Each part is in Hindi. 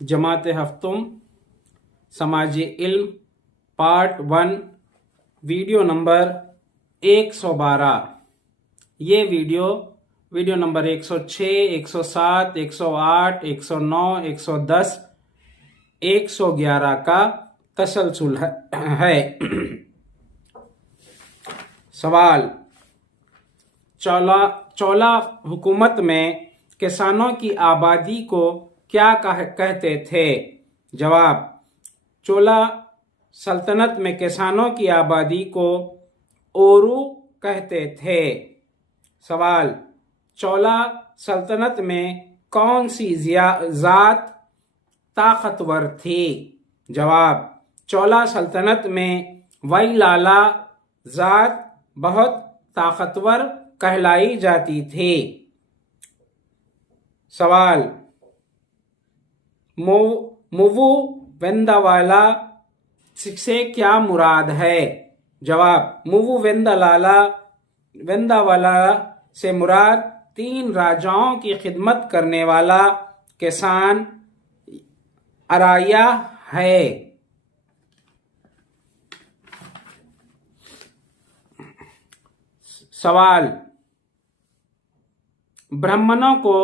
जमात हफ्तुम समाजी इल्म पार्ट 1 वीडियो नंबर 112। ये वीडियो नंबर 106, 107, 108, 109, 110, 111 का तसलसल है। सवाल, चौला हुकूमत में किसानों की आबादी को क्या कहते थे? जवाब, चोला सल्तनत में किसानों की आबादी को ओरू कहते थे। सवाल, चौला सल्तनत में कौन सी जात ताकतवर थी? जवाब, चौला सल्तनत में वैलाला जात बहुत ताकतवर कहलाई जाती थी। सवाल, मुवु वेंदावाला से क्या मुराद है? जवाब, मुवु वेंदावाला से मुराद 3 राजाओं की खिदमत करने वाला किसान अराया है। सवाल, ब्राह्मणों को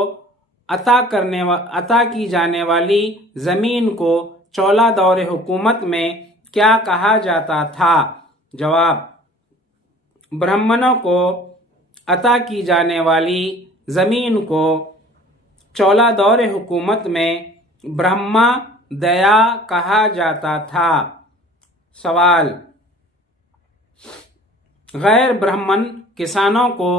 अता की जाने वाली जमीन को चौला दौरे हुकूमत में क्या कहा जाता था? जवाब, ब्राह्मणों को अता की जाने वाली जमीन को चौला दौरे हुकूमत में ब्रह्मा दया कहा जाता था। सवाल, गैर ब्राह्मण किसानों को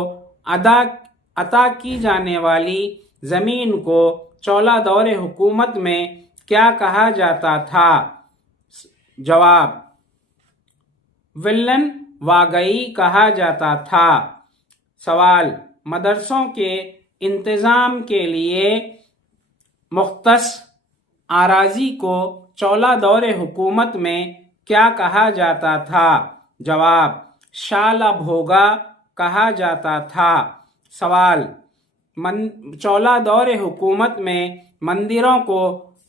अता की जाने वाली जमीन को चौला दौरे हुकूमत में क्या कहा जाता था? जवाब, विल्लन वागई कहा जाता था। सवाल, मदरसों के इंतजाम के लिए मुख्तस आराजी को चौला दौरे हुकूमत में क्या कहा जाता था? जवाब, शाला भोगा कहा जाता था। सवाल, चौला दौरे हुकूमत में मंदिरों को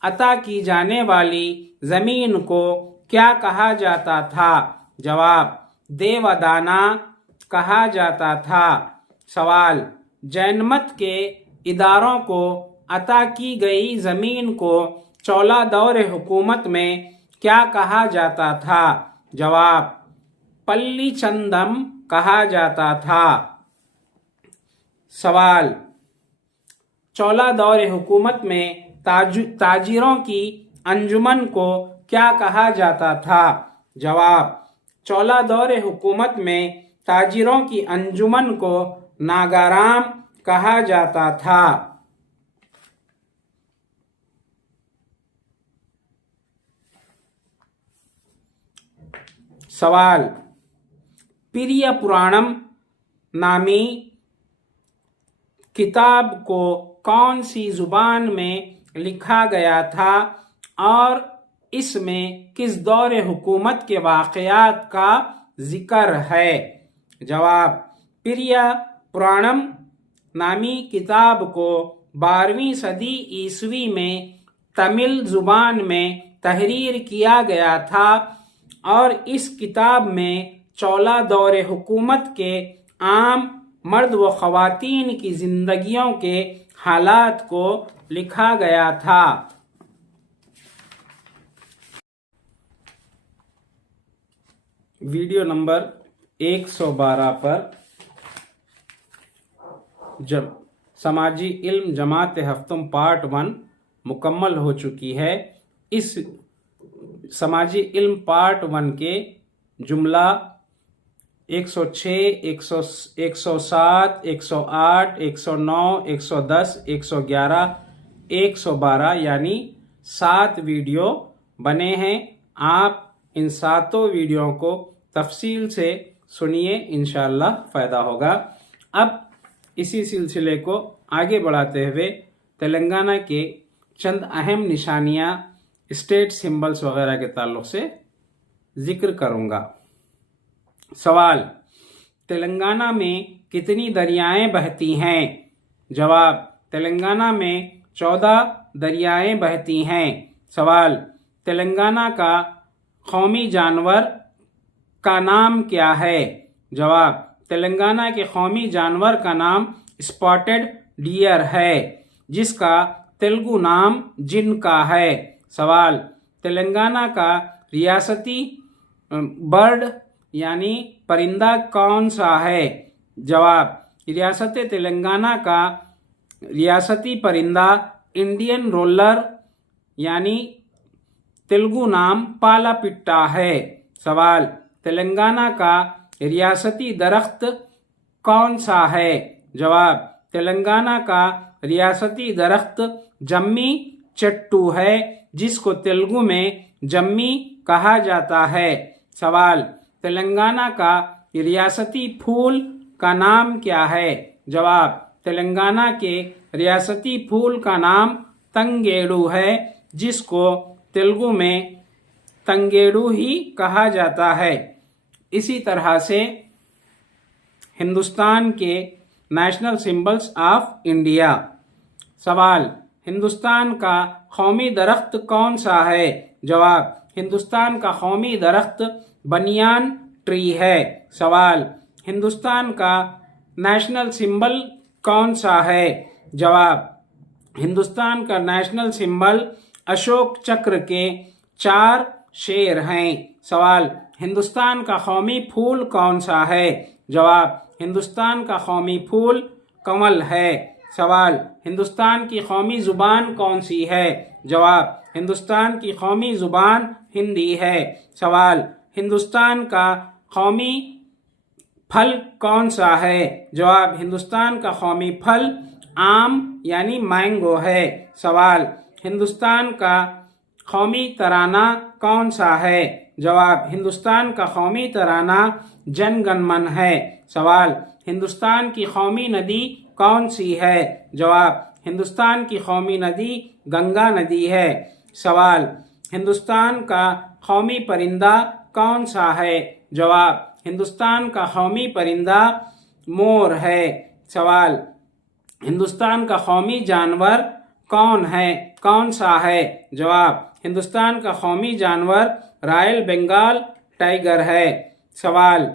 अता की जाने वाली जमीन को क्या कहा जाता था? जवाब, देवदाना कहा जाता था। सवाल, जैन मत के इदारों को अता की गई जमीन को चौला दौरे हुकूमत में क्या कहा जाता था? जवाब, पल्ली चंदम कहा जाता था। सवाल, चौला दौरे हुकूमत में ताजिरों की अंजुमन को क्या कहा जाता था? जवाब, चौला दौरे हुकूमत में ताजिरों की अंजुमन को नागाराम कहा जाता था। सवाल, पिरिया पुराणम नामी किताब को कौन सी जुबान में लिखा गया था और इसमें किस दौरे हुकूमत के वाक़यात का जिक्र है? जवाब, पिरिया पुराणम नामी किताब को 12वीं सदी ईस्वी में तमिल जुबान में तहरीर किया गया था और इस किताब में चौला दौरे हुकूमत के आम मर्द व ख़वातीन की जिंदगियों के हालात को लिखा गया था। वीडियो नंबर 112 पर जब समाजी इल्म जमात हफ्तुम पार्ट 1 मुकम्मल हो चुकी है। इस समाजी इल्म पार्ट 1 के जुमला 106, 107, 108, 109, 110, 111, 112 यानी 7 वीडियो बने हैं। आप इन 7 वीडियो को तफसील से सुनिए, इंशाअल्लाह फ़ायदा होगा। अब इसी सिलसिले को आगे बढ़ाते हुए तेलंगाना के चंद अहम निशानियाँ, स्टेट सिंबल्स वगैरह के ताल्लुक़ से जिक्र करूँगा। सवाल, तेलंगाना में कितनी दरियाएं बहती हैं? जवाब, तेलंगाना में 14 दरियाएं बहती हैं। सवाल, तेलंगाना का कौमी जानवर का नाम क्या है? जवाब, तेलंगाना के कौमी जानवर का नाम स्पॉटेड डियर है, जिसका तेलुगु नाम जिनका है। सवाल, तेलंगाना का रियासती बर्ड यानी परिंदा कौन सा है? जवाब, रियासत तेलंगाना का रियासती परिंदा इंडियन रोलर यानी तेलुगु नाम पालापिट्टा है। सवाल, तेलंगाना का रियासती दरख्त कौन सा है? जवाब, तेलंगाना का रियासती दरख्त जम्मी चट्टू है, जिसको तेलुगु में जम्मी कहा जाता है। सवाल, तेलंगाना का रियासती फूल का नाम क्या है? जवाब, तेलंगाना के रियासती फूल का नाम तंगेड़ू है, जिसको तेलुगु में तंगेड़ू ही कहा जाता है। इसी तरह से हिंदुस्तान के नेशनल सिंबल्स ऑफ इंडिया। सवाल, हिंदुस्तान का कौमी दरख्त कौन सा है? जवाब, हिंदुस्तान का कौमी दरख्त बनियान ट्री है। सवाल, हिंदुस्तान का नेशनल सिंबल कौन सा है? जवाब, हिंदुस्तान का नेशनल सिंबल अशोक चक्र के 4 शेर हैं। सवाल, हिंदुस्तान का कौमी फूल कौन सा है? जवाब, हिंदुस्तान का कौमी फूल कमल है। सवाल, हिंदुस्तान की कौमी जुबान कौन सी है? जवाब, हिंदुस्तान की कौमी जुबान हिंदी है। सवाल, हिंदुस्तान का कौमी फल कौन सा है? जवाब, हिंदुस्तान का कौमी फल आम यानी मैंगो है। सवाल, हिंदुस्तान का कौमी तराना कौन सा है? जवाब, हिंदुस्तान का कौमी तराना जन गण मन है। सवाल, हिंदुस्तान की कौमी नदी कौन सी है? जवाब, हिंदुस्तान की कौमी नदी गंगा नदी है। सवाल, हिंदुस्तान का कौमी परिंदा कौन सा है? जवाब, हिंदुस्तान का कौमी परिंदा मोर है। सवाल, हिंदुस्तान का कौमी जानवर कौन सा है? जवाब, हिंदुस्तान का कौमी जानवर रॉयल बंगाल टाइगर है। सवाल,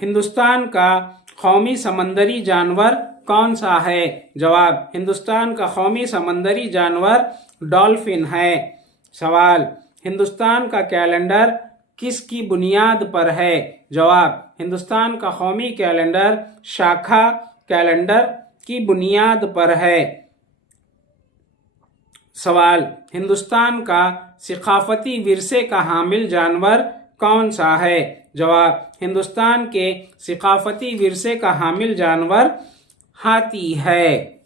हिंदुस्तान का कौमी समंदरी जानवर कौन सा है? जवाब, हिंदुस्तान का कौमी समंदरी जानवर डॉल्फिन है। सवाल, हिंदुस्तान का कैलेंडर किसकी बुनियाद पर है? जवाब, हिंदुस्तान का कौमी कैलेंडर शाखा कैलेंडर की बुनियाद पर है। सवाल, हिंदुस्तान का सकाफती विरसे का हामिल जानवर कौन सा है? जवाब, हिंदुस्तान के सकाफती विरसे का हामिल जानवर हाथी है।